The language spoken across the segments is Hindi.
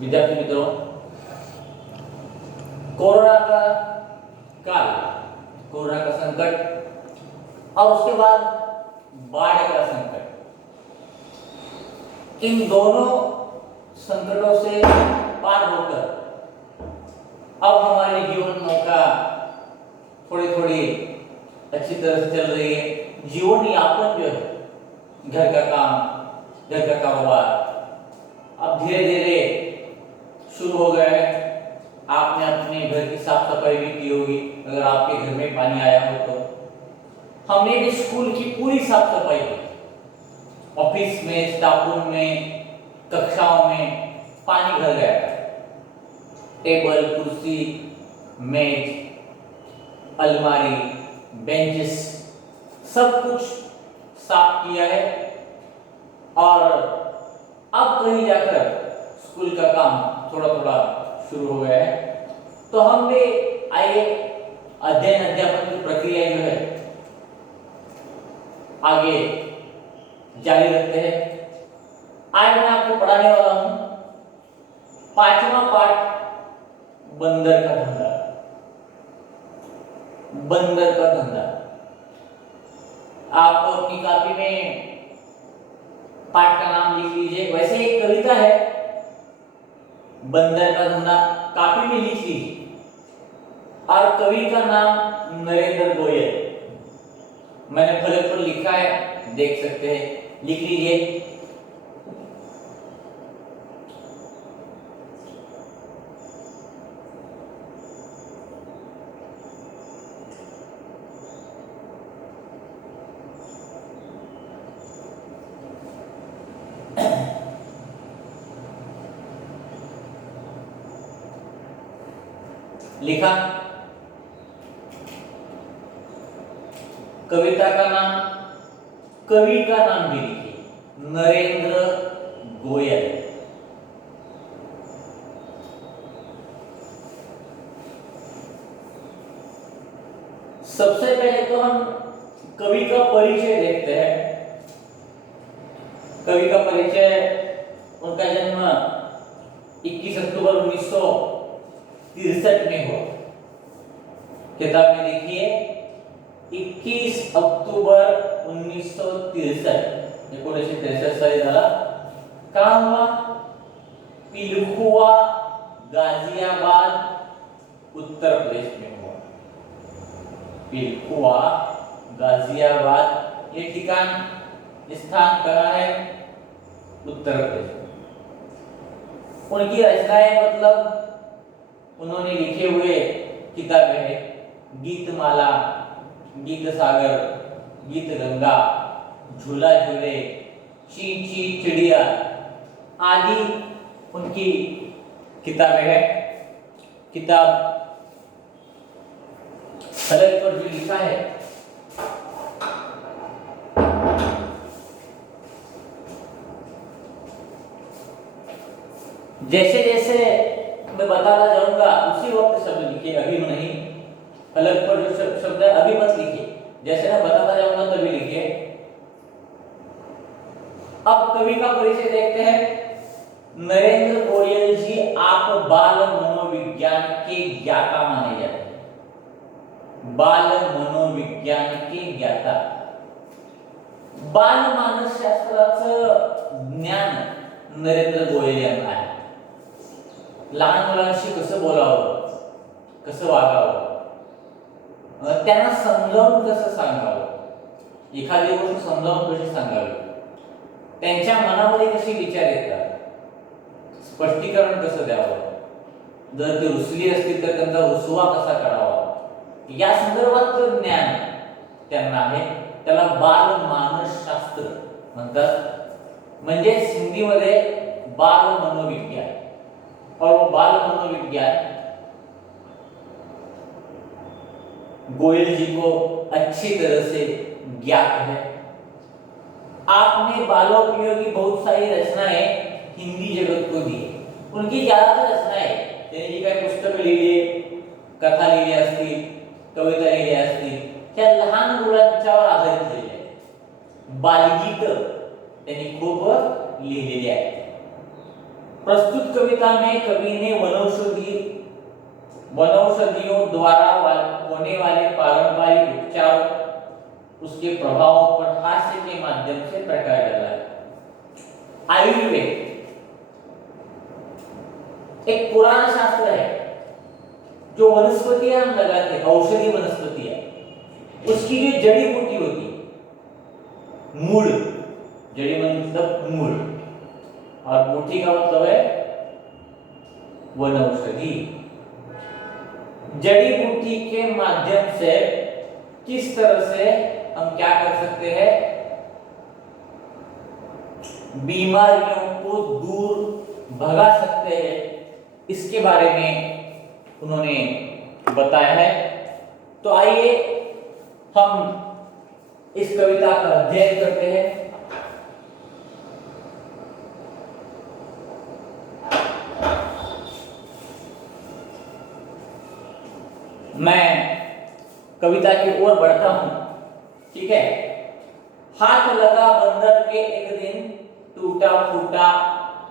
विद्यार्थी मित्रों, कोरोना का काल, कोरोना का संकट और उसके बाद बाढ़ का संकट, इन दोनों संकटों से पार होकर अब हमारे जीवन नौका थोड़ी थोड़ी अच्छी तरह से चल रही है। जीवन यापन जो है, घर का काम, घर का कारोबार अब धीरे धीरे शुरू हो गया है। आपने अपने घर की साफ सफाई भी की होगी, अगर आपके घर में पानी आया हो तो। हमने भी स्कूल की पूरी साफ सफाई की, ऑफिस में, स्टाफ रूम में, कक्षाओं में पानी भर गया था। टेबल, कुर्सी, मेज, अलमारी, बेंचेस सब कुछ साफ किया है और अब कहीं जाकर स्कूल का काम थोड़ा थोड़ा शुरू हो गया है। तो हम भी आइए अध्ययन अध्यापन की प्रक्रिया जो है आगे जारी रखते हैं। आज मैं आपको पढ़ाने वाला हूं 5वां पाठ, बंदर का धंधा। बंदर का धंधा आप अपनी कॉपी में पाठ का नाम लिख लीजिए। वैसे एक कविता है बंदर का धंधा, कॉपी में लिख लीजिए। और कवि का नाम नरेंद्र गोयल, मैंने फलक पर लिखा है, देख सकते हैं, लिख लीजिए। लिखा। कविता का नाम, कवि का नाम भी लिखिए, नरेंद्र गोयल। सबसे पहले तो हम कवि का परिचय देखते हैं। कवि का परिचय, उनका जन्म 21 अक्टूबर 1963 में हुआ। किताब में देखिए 21 अक्टूबर 1963 साली झाला। कहाँ हुआ? पिलखुआ, गाजियाबाद, उत्तर प्रदेश में हुआ। पिलखुआ, गाजियाबाद, ये ठिकान, स्थान कहाँ है? उत्तर प्रदेश। उनकी रचनाएं, मतलब उन्होंने लिखे हुए किताबें हैं गीतमाला, गीत सागर, गीत गंगा, झूला झूले, ची ची चिड़िया आदि उनकी किताबें हैं। किताब फलक पर जो लिखा है, जैसे जैसे मैं बताता जाऊंगा उसी वक्त शब्द लिखिए, अभी नहीं। फलक पर जो शब्द है अभी मत लिखिए, जैसे मैं बताता जाऊंगा तभी लिखिए। अब कवि का परिचय देखते हैं। नरेंद्र गोयल जी आप बाल मनोविज्ञान के ज्ञाता माने जाते हैं। बाल मनोविज्ञान के ज्ञाता। बाल मानसशास्त्राचं ज्ञान नरेंद्र गोयल यांना आहे। लहान मुलांशी कसं बोलावं, कसं वागावं, त्यांना समजावून कसं सांगावं, एखादी गोष्ट समजावून कशी सांगावी, त्यांच्या मनामध्ये कसे विचार येतात, स्पष्टीकरण कसं द्यावं, जर ते रुसली असतील तर त्यांचा रुसवा कसा करावा, या संदर्भात ज्ञान त्यांना आहे। त्याला बाल मानसशास्त्र म्हणतात। म्हणजे हिंदीमध्ये बाल मनोविज्ञान। और वो बाल मनोविज्ञान गोयल जी को अच्छी तरह से ज्ञात है। आपने बालोपयोगी बहुत सारी रचनाएं हिंदी जगत को दी। उनकी ज्यादातर रचनाएं, त्यांनी जी काही पुस्तकं लिहिली, कथा लिहिल्या असतील, कविता लिहिल्या असतील, त्या लहान मुलांच्यावर आधारित लिहिल्या आहेत। बालगीत त्यांनी खूप लिहिलेली आहेत। प्रस्तुत कविता में कवि ने वनौषधियों द्वारा होने वाले पारंपरिक उपचार उसके प्रभावों पर हास्य के माध्यम से प्रकाश डाला है। आयुर्वेद एक पुराना शास्त्र है। जो वनस्पतियां हम लगाते हैं, औषधीय वनस्पतियां, उसकी जो जड़ी बूटी होती है, मूल, जड़ी मतलब मूल, और बूटी का मतलब है वनौषधि। जड़ी बूटी के माध्यम से किस तरह से हम क्या कर सकते हैं, बीमारियों को दूर भगा सकते हैं, इसके बारे में उन्होंने बताया है। तो आइए हम इस कविता का अध्ययन करते हैं। मैं कविता की ओर बढ़ता हूं, ठीक है। हाथ लगा बंदर के एक दिन, टूटा फूटा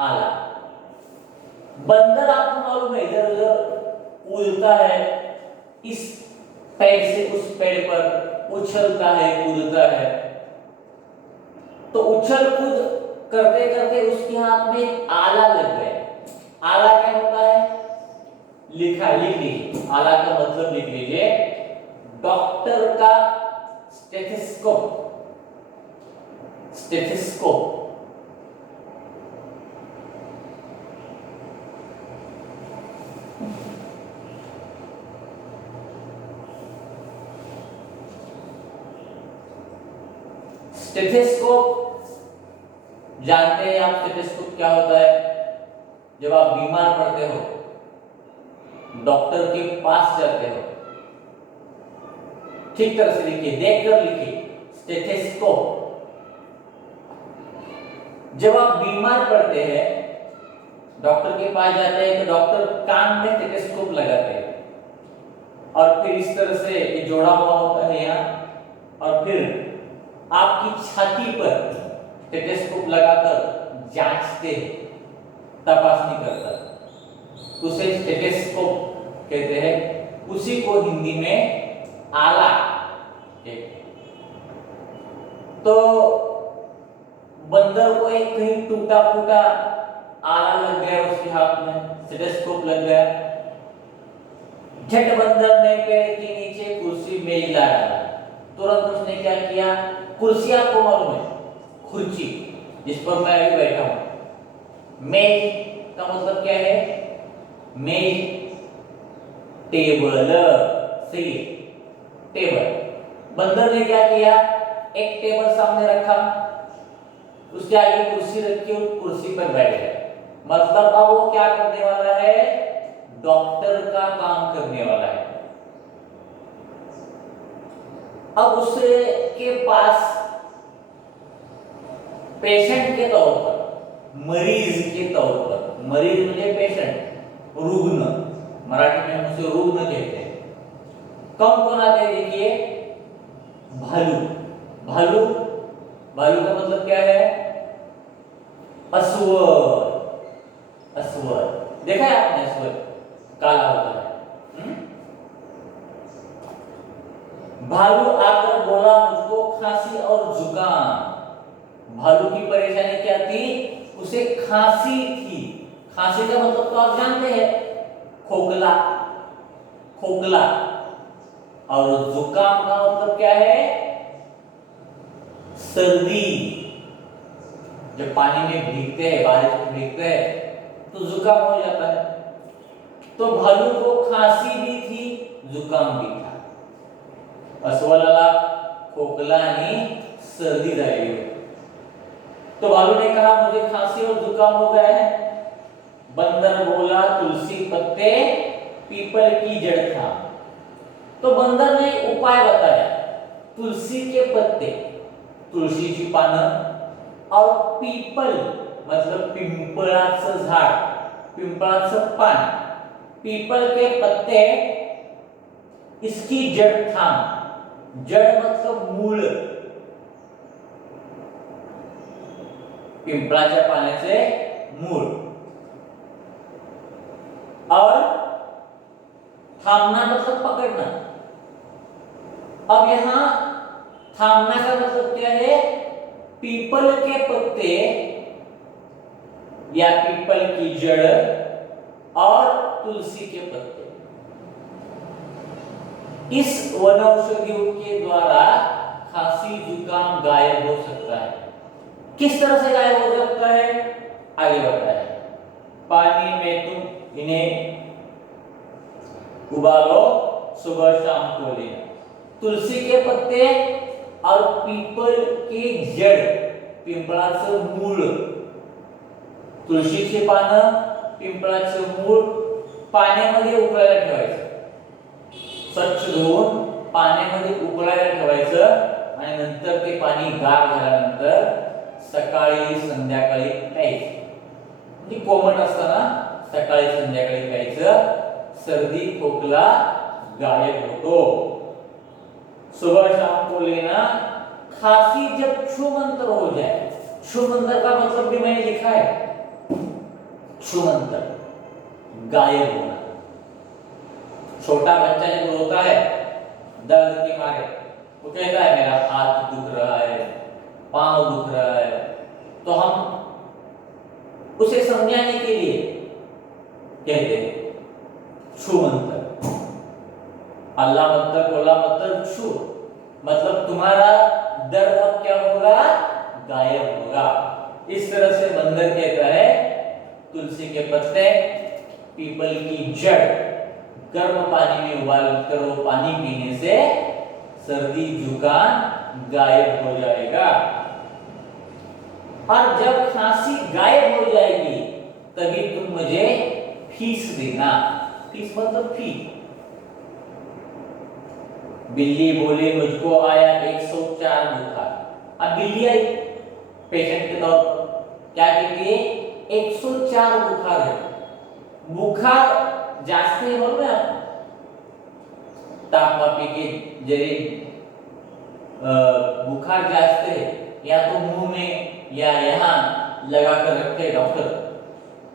आला। बंदर आपको मालूम है इधर उधर कूदता है, इस पेड़ से उस पेड़ पर उछलता है, कूदता है। तो उछल कूद करते करते उसके हाथ में आला लग गया। आला क्या होता है, लिख लीजिए, आला का मतलब लिख लीजिए, डॉक्टर का स्टेथोस्कोप। स्टेथोस्कोप स्टेथोस्कोप जानते हैं आप? स्टेथोस्कोप क्या होता है? जब आप बीमार पड़ते हो, डॉक्टर के पास जाते हो, ठीक तरह से लिखिए, देखकर लिखिए, स्टेथोस्कोप। जब आप बीमार पड़ते हैं, डॉक्टर के पास जाते हैं, तो डॉक्टर कान में स्टेथोस्कोप लगाते हैं और फिर इस तरह से ये जोड़ा हुआ होता है यहाँ, और फिर आपकी छाती पर स्टेथोस्कोप लगाकर जांचते हैं, तपासनी करता, उसे स्टेथोस्कोप कहते हैं। उसी को हिंदी में आला कहते हैं। तो बंदर को एक कहीं टूटा फूटा आला लग गया, उसके हाथ में स्टेथोस्कोप लग गया। झट बंदर ने पेड़ के नीचे कुर्सी मेज ला डाला। तुरंत उसने क्या किया, कुर्सी आपको मालूम है, कुर्सी जिस पर मैं अभी बैठा हूं, मेज का मतलब क्या है, मेज, टेबल, सही, टेबल। बंदर ने क्या किया, एक टेबल सामने रखा, उसके आगे कुर्सी रखी और कुर्सी पर बैठ गया। मतलब अब वो क्या करने वाला है, डॉक्टर का काम करने वाला है। अब उसके के पास पेशेंट के तौर पर, मरीज के तौर पर, मरीज मतलब पेशेंट, रुग्ण, मराठी में हम उसे रुग्ण कहते हैं। कौन कौन आते हैं देखिए, भालू। भालू, भालू का मतलब क्या है, असुर। असुर देखा है आपने, असुर काला होता है। भालू आकर बोला, मुझको खांसी और जुकाम। भालू की परेशानी क्या थी, उसे खांसी थी। खांसी का मतलब तो आप जानते हैं, खोखला, खोखला। और जुकाम का मतलब क्या है, सर्दी। जब पानी में भीगते हैं, बारिश में भीगते हैं, तो जुकाम हो जाता है। तो भालू को खांसी भी थी, जुकाम भी था। अस्वलाला खोखला आणि सर्दी झाली होती। तो भालू ने कहा, मुझे खांसी और जुकाम हो गया है। बंदर बोला, तुलसी पत्ते पीपल की जड़ था। तो बंदर ने उपाय बताया, तुलसी के पत्ते, तुळशीची पानं, और पीपल मतलब पिंपळाचं झाड, पिंपळाचं पान, पीपल के पत्ते, इसकी जड़ थाम। जड़ मतलब मूळ, पिंपळाच्या पानाचे मूळ, थामना मतलब पकड़ना। अब यहां थामना का मतलब क्या है? पीपल के पत्ते या पीपल की जड़ और तुलसी के पत्ते, इस वनौषधियों के द्वारा खांसी जुकाम गायब हो सकता है। किस तरह से गायब हो सकता है? आगे बताएं। पानी में तुम इन्हें उबालो, सुबह शाम को लेना। तुलसी के पत्ते और पीपल की जड़, पिंपळाचं मूळ, तुळशीचे पानं, पिंपळाचं मूळ पाण्यामध्ये उकळायला ठेवायचं, स्वच्छ धुवून पाण्यामध्ये उकळायला ठेवायचं आणि नंतर ते पाणी गार झाल्यानंतर सकाळी संध्याकाळी प्यायचं. म्हणजे कोमट असताना सकाळी संध्याकाळी प्यायचं. सर्दी खोकला गायब होतो. सुबह शाम को लेना. खांसी जब छूमंतर हो जाए, छूमंतर का मतलब भी मैंने लिखा है, छूमंतर गायब होना. छोटा बच्चा जब रोता है दर्द के मारे, वो कहता है मेरा हाथ दुख रहा है, पांव दुख रहा है, तो हम उसे समझाने के लिए कहते हैं छू मंत्र. अल्लाह मंत्र, कोला मंत्र, छू मतलब तुम्हारा दर्द अब क्या होगा? गायब होगा. इस तरह से मंदिर कहता है तुलसी के पत्ते, पीपल की जड़ गर्म पानी में उबाल कर वो पानी पीने से सर्दी जुकाम गायब हो जाएगा. और जब खांसी गायब हो जाएगी तभी तुम मुझे फीस देना. फीस मतलब फी. बिल्ली बोली मुझको आया 104 बुखार. अब बिल्ली आई पेशेंट के तौर पर, क्या कहती है? 104 बुखार है. बुखार जास्त है बोल रहे आप, तापमापी के जरिए बुखार जास्त है, या तो मुंह में या यहाँ लगा कर रखते हैं डॉक्टर,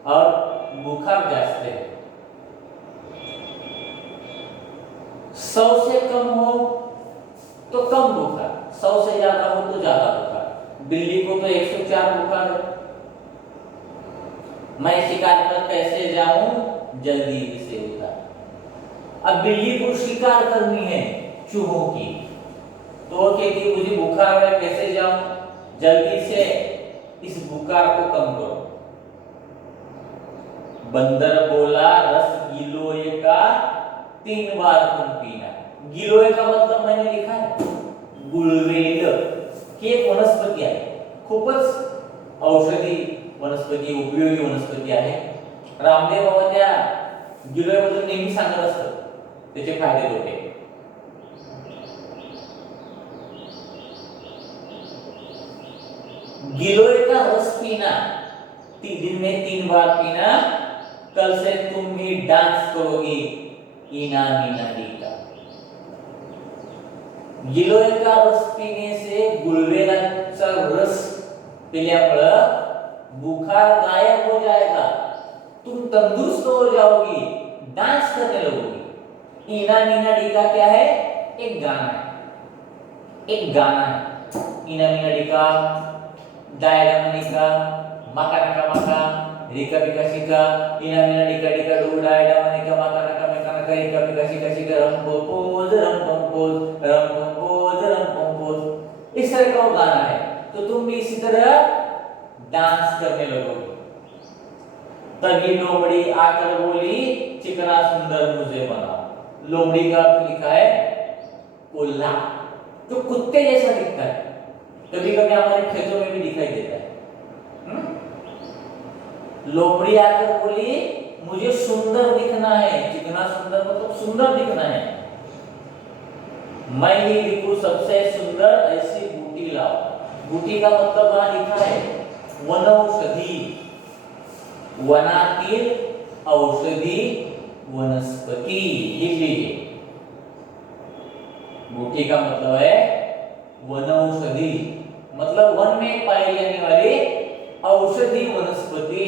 और बुखार जास्त है. 100 से कम हो तो कम बुखार, 100 से ज्यादा हो तो ज्यादा बुखार. बिल्ली को तो 104 बुखार है. मैं शिकार पर कैसे जाऊं जल्दी से उठा. अब बिल्ली को शिकार करनी है चूहों की, तो वो कहती मुझे बुखार है, कैसे जाऊं, जल्दी से इस बुखार को कम करो. बंदर बोला रस गिलोय का 3 बार तुम पीना. गिलोय का मतलब मैंने लिखा है गुळवेल, की एक वनस्पती आहे, खूपच औषधी वनस्पती, उपयोगी वनस्पती आहे. रामदेव बाबा त्या गिलोयबद्दल नेहमी सांगत असतात, त्याचे फायदे तोटे. गिलोय का रस पीना, 3 दिन में 3 बार पीना. कल से तुम भी डांस करोगी इना मीना टीका. गिलोय का रस पीने से, गुळवेलाचा रस पिल्यामुळे बुखार गायब हो जाएगा, तुम तंदुरुस्त हो जाओगी, डांस करने लगोगी. इना मीना टीका क्या है? एक गाना है, एक गाना है. इना मीना टीका, डायरा मनिका, माका नका माका, रिका बिका शिका, इना मीना टीका टीका डू डायरा मनिका, माका नका मेका नका, रिका बिका शिका शिका, रम पोज रम पोज रम पोज रम पोज. इस तरह का वो गाना है. तो तुम भी इसी तरह डांस करने लगोगे. तभी लोमड़ी आकर बोली चिकना सुंदर मुझे बना. लोमड़ी का अर्थ लिखा है कोल्हा, जो कुत्ते जैसा दिखता है. कभी कभी हमारे खेतों में भी दिखाई देता है. लोमड़ी आकर बोली मुझे सुंदर दिखना है. चिकना सुंदर मतलब सुंदर दिखना है. मैं ही लिखूं सबसे सुंदर ऐसी बूटी लाओ. बूटी का मतलब वहां लिखा है वनौषधी, वनातील औषधी वनस्पति. लिख लीजिए, बूटी का मतलब है वनौषधि, मतलब वन में पाई जाने वाली औषधि वनस्पति.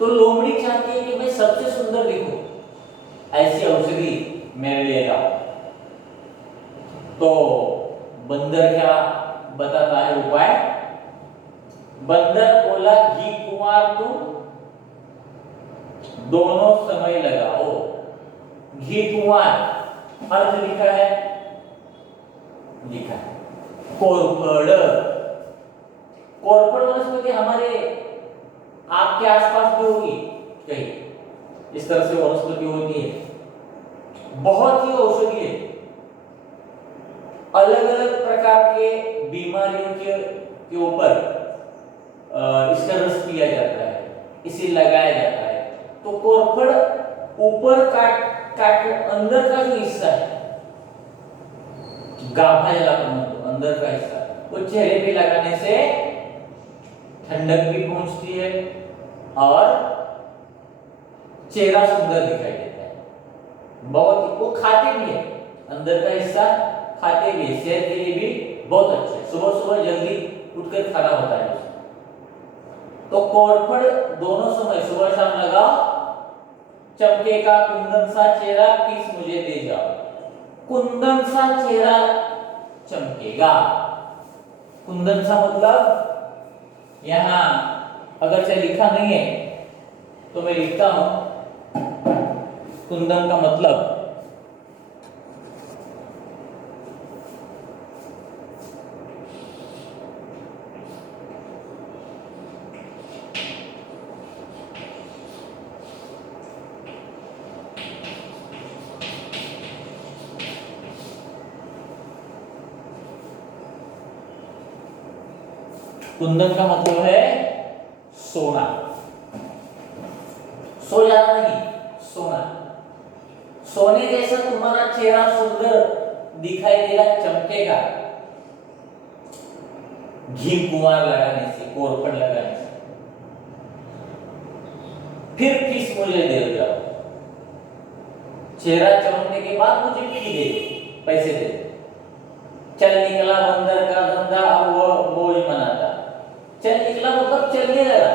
तो लोमड़ी चाहती है कि मैं सबसे सुंदर दिखूं, ऐसी औषधि मेरे लिए लाओ। तो बंदर क्या बताता है उपाय? बंदर बोला, घी कुंवर तुम दोनों समय लगाओ। घी कुंवर अर्थ लिखा है, लिखा है कोरफड। कोरफड वनस्पति हमारे आपके आसपास भी होगी कहीं, इस तरह से वनस्पति होती है, बहुत ही औषधीय है। अलग अलग प्रकार के बीमारियों के ऊपर इसका रस पिया जाता है, इसे लगाया जाता है। तो कोरफड ऊपर काट अंदर का जो हिस्सा है, गाभा जला अंदर का हिस्सा, वो चेहरे पे लगाने से ठंडक भी पहुंचती है और चेहरा सुंदर दिखाई देता है। बहुत, वो खाते भी है, अंदर का हिस्सा खाते भी है, सेहत के लिए भी बहुत अच्छा है। सुबह सुबह जल्दी उठकर खाना होता है। तो कोरफड दोनों समय सुबह शाम लगाओ। चमकेगा कुंदन सा चेहरा, किस मुझे दे जाओ। कुंदन सा चेहरा चमकेगा। कुंदन सा मतलब यहां अगर से लिखा नहीं है तो मैं लिखता हूं। कुंदन का मतलब कुंदन का मतलब है सोना, सो जाना नहीं, सोना। सोने जैसा तुम्हारा चेहरा सुंदर दिखाई देगा, चमकेगा घी कुंवर लगाने से, कोरफड लगाने से। फिर फीस मुझे दे जाओ। चेहरा चमकने के बाद मुझे फी दे, पैसे दे। चल निकला बंदर का धंधा, अब वो बोझ बनाता। चल निकला मतलब चलने लगा,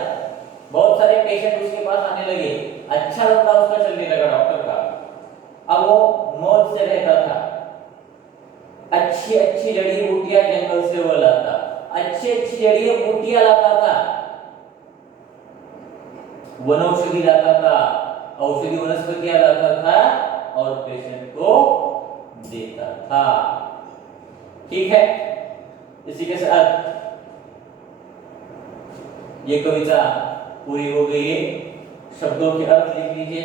बहुत सारे पेशेंट उसके पास आने लगे, अच्छा धंधा उसका चलने लगा डॉक्टर का। अब वो मौज से रहता था, अच्छी अच्छी जड़ी बूटियां जंगल से वो लाता, अच्छी अच्छी जड़ी बूटियां लाता था, वनौषधि लाता था, औषधि वनस्पतियां लाता था और पेशेंट को देता था। ठीक है, इसी के साथ ये कविता पूरी हो गई है। शब्दों के अर्थ लिख लीजिए।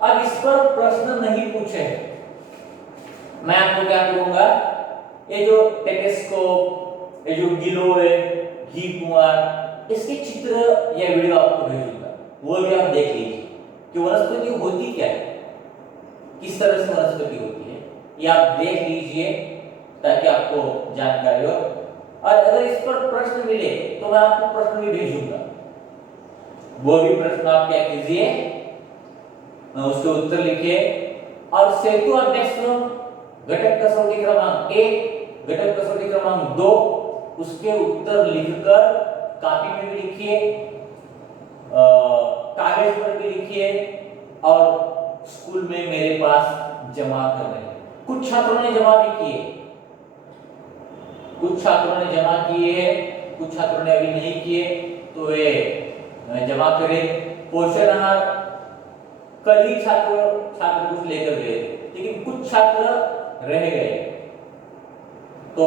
अब इस पर प्रश्न नहीं पूछे, मैं आपको क्या करूंगा, ये जो टेलीस्कोप, ये जो गिलो है, घी कुंवर, इसके चित्र या वीडियो आपको भेजूंगा, वो भी आप देख लीजिए कि वनस्पति होती क्या है, किस तरह से वनस्पति होती है, ये आप देख लीजिए ताकि आपको जानकारी हो। और अगर इस पर प्रश्न मिले तो मैं आपको प्रश्न भी भेजूंगा, वो भी प्रश्न आप क्या कीजिए, उसके उत्तर लिखिए। और सेतु अभ्यासक्रम घटक कसौटी क्रमांक 1, घटक कसौटी क्रमांक 2, उसके उत्तर लिखकर कॉपी में भी लिखिए, कागज पर भी लिखिए और स्कूल में मेरे पास जमा कर रहे हैं। कुछ छात्रों ने जमा भी किए, कुछ छात्रों ने जमा किए हैं, कुछ छात्रों ने अभी नहीं किए, तो ये जमा करें। पोषण आहार कल ही छात्र कुछ लेकर गए, लेकिन कुछ छात्र रह गए, तो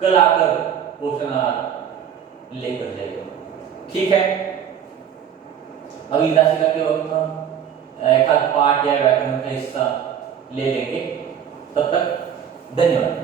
कल आकर पोषण आहार लेकर जाइए। ठीक है, अगली राशिका के वक्त हम एक आध पाठ या व्याकरण का हिस्सा ले लेंगे। तब तक धन्यवाद।